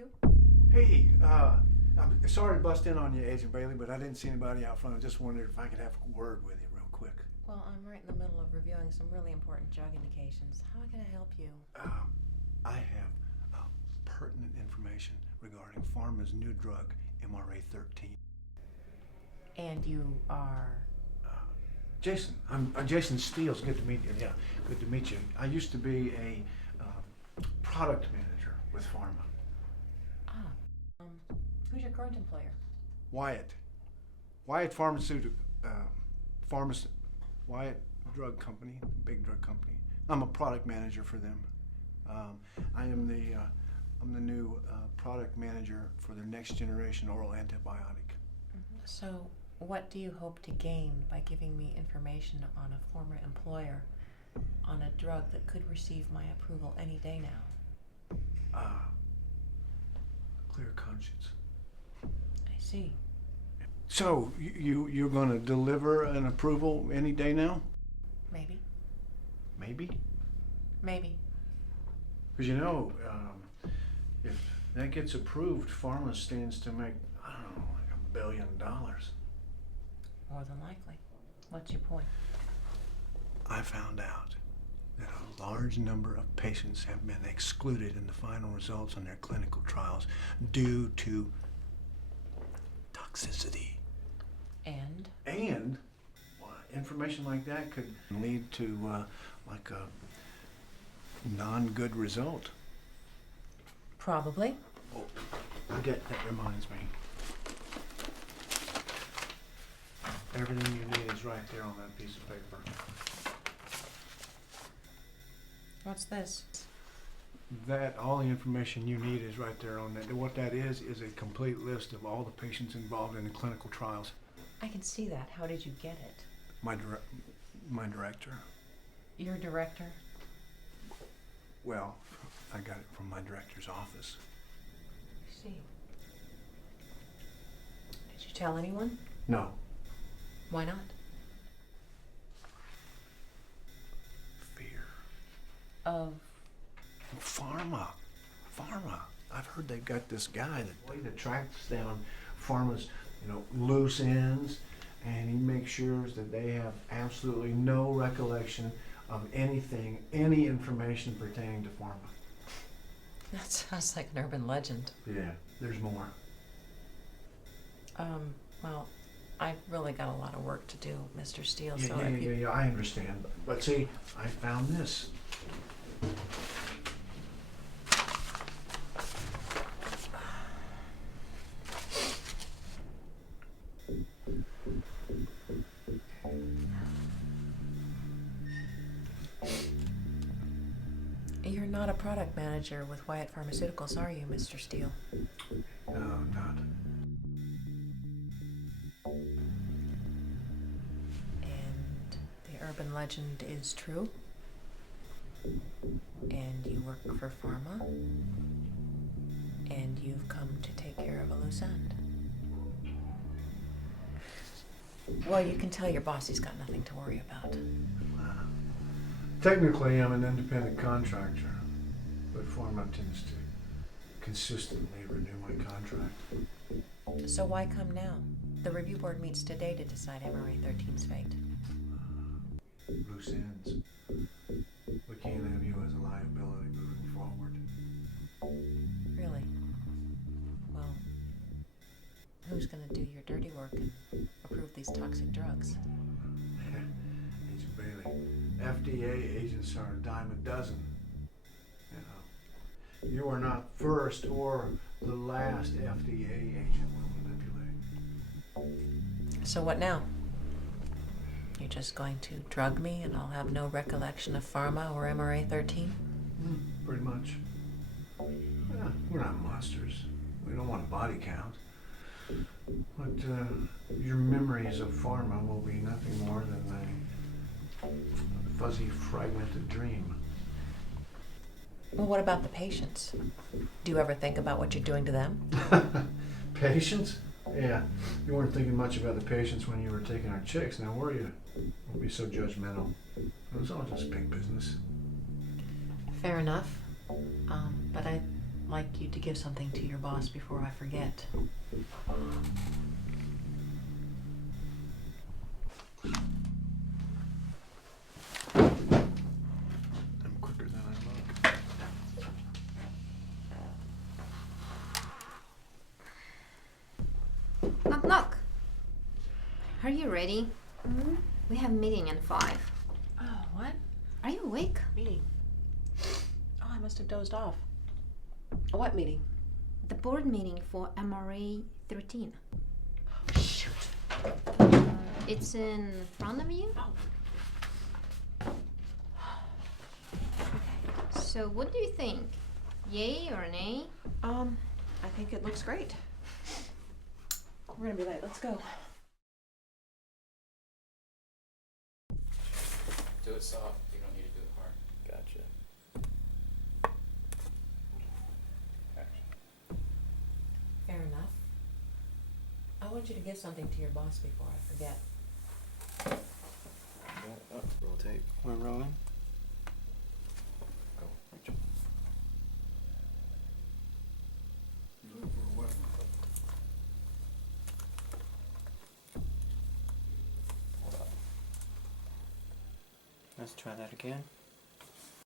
you? Hey, I'm sorry to bust in on you, Agent Bailey, but I didn't see anybody out front. I just wondered if I could have a word with you real quick. Well, I'm right in the middle of reviewing some really important drug indications. How can I help you? I have pertinent information regarding Pharma's new drug, MRA-13. And you are? Jason. I'm Jason Steale. It's good to meet you. Yeah, good to meet you. I used to be a product manager with Pharma. Who's your current employer? Wyatt Wyatt Drug Company, big drug company. I'm a product manager for them. I'm the new product manager for their next generation oral antibiotic. So, what do you hope to gain by giving me information on a former employer on a drug that could receive my approval any day now? Clear conscience. I see. So you're going to deliver an approval any day now? Maybe. Maybe? Maybe. Because if that gets approved, Pharma stands to make, I don't know, like $1 billion. More than likely. What's your point? I found out that a large number of patients have been excluded in the final results on their clinical trials due to toxicity. And well, information like that could lead to like a non-good result. probably. Oh, that reminds me. Everything you need is right there on that piece of paper. What's this? All the information you need is right there on that. What that is a complete list of all the patients involved in the clinical trials. I can see that. How did you get it? My director. Your director? Well, I got it from my director's office. I see. Did you tell anyone? No. Why not? Fear. Of? Pharma. I've heard they've got this guy that tracks down Pharma's, loose ends, and he makes sure that they have absolutely no recollection of anything, any information pertaining to Pharma. That sounds like an urban legend. Yeah, there's more. Well, I've really got a lot of work to do, Mr. Steale, so Yeah, I understand. But see, I found this. You're not a product manager with Wyatt Pharmaceuticals, are you, Mr. Steale? No, not. And the urban legend is true? And you work for Pharma? And you've come to take care of a loose end? Well, you can tell your boss he's got nothing to worry about. Technically, I'm an independent contractor, but Pharma tends to consistently renew my contract. So why come now? The review board meets today to decide MRA-13's fate. Loose ends. We can't have you as a liability moving forward. Really? Well, who's going to do your dirty work and approve these toxic drugs? Agent Bailey, FDA agents are a dime a dozen. You are not first or the last FDA agent we'll manipulate. So what now? You're just going to drug me and I'll have no recollection of Pharma or MRA-13? Pretty much. Yeah, we're not monsters. We don't want a body count. But your memories of Pharma will be nothing more than a fuzzy, fragmented dream. Well, what about the patients? Do you ever think about what you're doing to them? Patients? Yeah, you weren't thinking much about the patients when you were taking our chicks, now were you? Don't be so judgmental. It was all just big business. Fair enough. But I like you to give something to your boss before I forget. I'm quicker than I look. Knock knock. Are you ready? We have meeting at 5. Oh, what? Are you awake? Meeting. Oh, I must have dozed off. What meeting? The board meeting for MRA 13. Oh, shoot. It's in front of you. So what do you think? Yay or nay? I think it looks great. We're gonna be late. Let's go. Do it soft. You don't need to do it hard. Gotcha. Action. Fair enough. I want you to give something to your boss before I forget. Roll tape. We're rolling. Go. Rachel. Hold up. Let's try that again.